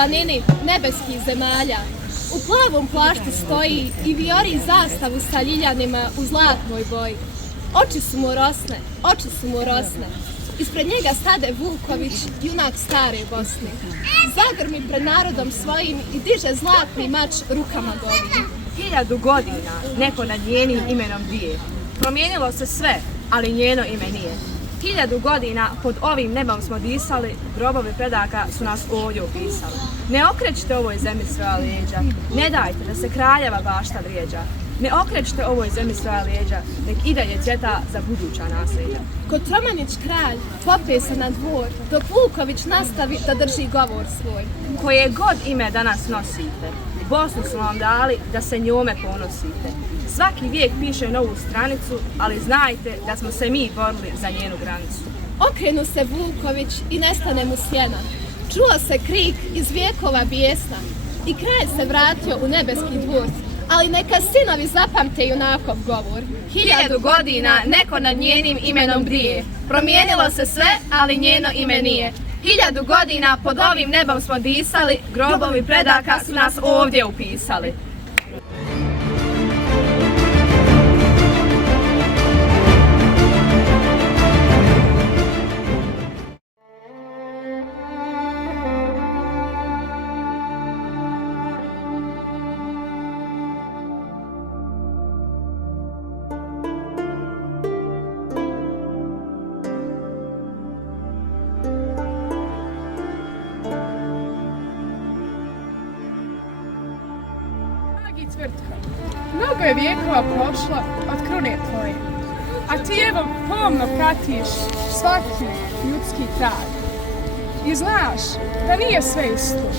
planini nebeskih zemalja. U plavom plaštu stoji i vijori zastavu sa ljiljanima u zlatnoj boji. Oči su mu rosne. Ispred njega stade Vuković, junak stare Bosne. Zagrmi pred narodom svojim i diže zlatni mač rukama govim. 1000 godina neko nad njenim imenom bije. Promijenilo se sve, ali njeno ime nije. 1000 godina pod ovim nebom smo disali, grobovi predaka su nas ovdje upisali. Ne okrećite ovoj zemlji svoja leđa, ne dajte da se kraljeva bašta vrijeđa. Ne okrećite ovoj zemlji svoja leđa, nek i dalje cvjeta za buduća nasljeđa. Kotromanić kralj pope se na dvor, dok Vuković nastavi da drži govor svoj. Koje god ime danas nosite, Bosnu smo vam dali da se njome ponosite. Svaki vijek piše novu stranicu, ali znajte da smo se mi borili za njenu granicu. Okrenu se Vuković i nestane mu sjena. Čuo se krik iz vijekova bijesna i kralj se vratio u nebeski dvor. Ali neka sinovi zapamte junakov govor. 1000 godina neko nad njenim imenom brije. Promijenilo se sve, ali njeno ime nije. 1000 godina pod ovim nebom smo disali, grobovi predaka su nas ovdje upisali. Tvrtko, mnogo je vijekova prošlo od krune tvoje, a ti evo pomno pratiš svaki ljudski trag. I znaš da nije sve isto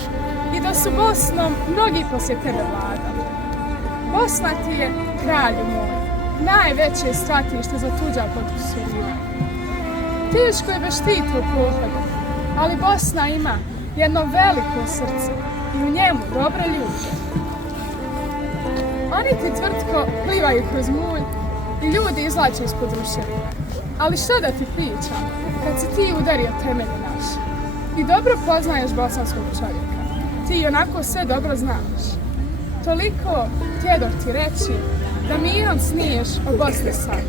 i da su Bosnom mnogi poslije tebe vladali. Bosna ti je, kralju moj, najveće stratište za tuđa potkusurivanja. Teško je beštiti u pohodu, ali Bosna ima jedno veliko srce i u njemu dobre ljude. Oni ti, Tvrtko, plivaju kroz mulj i ljudi izvlače ispod ruševina. Ali što da ti pričam, kad si ti udario temelje naše i dobro poznaješ bosanskog čovjeka, ti i onako sve dobro znaš. Toliko htjedoh ti reći da mirom sniješ o Bosni sad.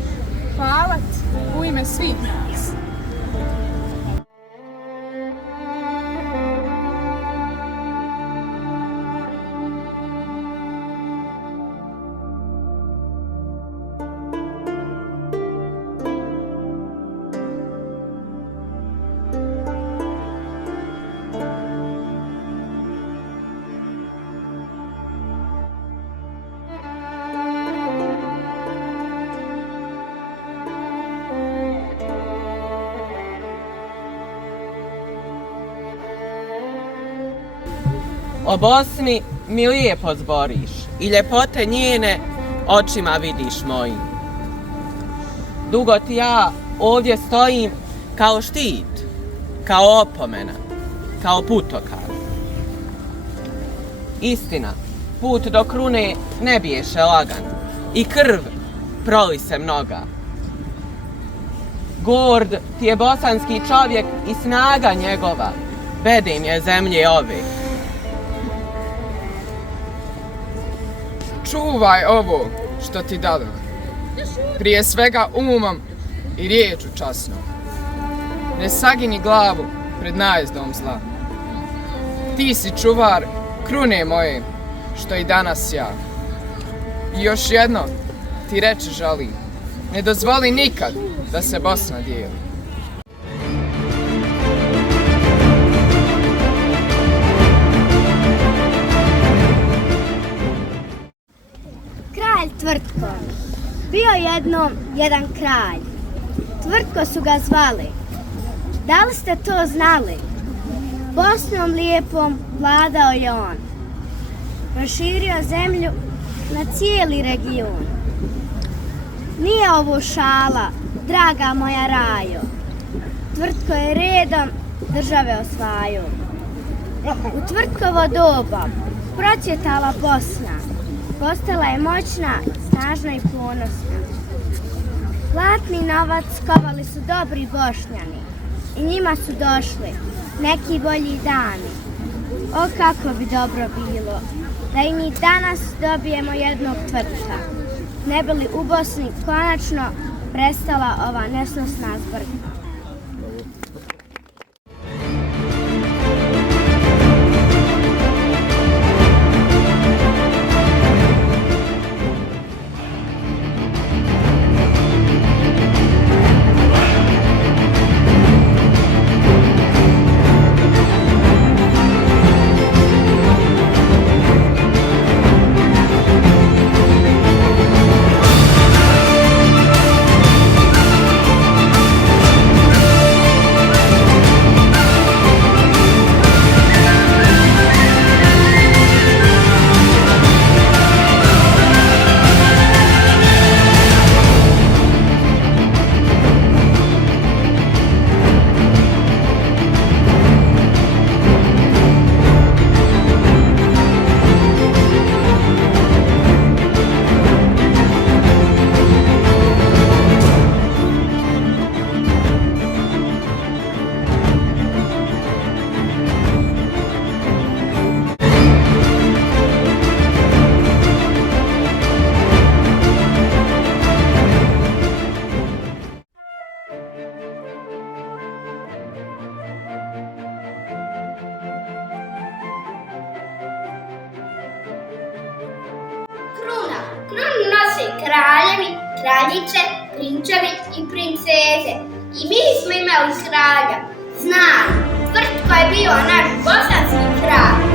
Hvala ti u ime svih nas. O Bosni mi lijepo zboriš i ljepote njene očima vidiš mojim. Dugo ti ja ovdje stojim kao štit, kao opomena, kao putokaz. Istina, put do krune ne biješe lagan i krv proli se mnoga. Gord ti je bosanski čovjek i snaga njegova, bedem je zemlje ove. Čuvaj ovo što ti dado, prije svega umom i riječu časno. Ne sagini glavu pred najezdom zla. Ti si čuvar krune moje, što i danas ja. I još jedno ti reći žalim, ne dozvoli nikad da se Bosna dijeli. Tvrtko. Bio jednom jedan kralj. Tvrtko su ga zvali. Da li ste to znali? Bosnom lijepom vladao je on. Proširio zemlju na cijeli region. Nije ovo šala, draga moja rajo. Tvrtko je redom države osvajao. U Tvrtkovo doba procvjetala Bosna. Postala je moćna, snažna i ponosna. Zlatni novac kovali su dobri Bošnjani i njima su došli neki bolji dani. O, kako bi dobro bilo da i mi danas dobijemo jednog tvrtka. Ne bi li u Bosni konačno prestala ova nesnosna zbrka. Krunu nose kraljevi, kraljice, prinčevi i princeze. I mi smo imali kralja. Znam, Tvrtko je bio naš bosanski kralj.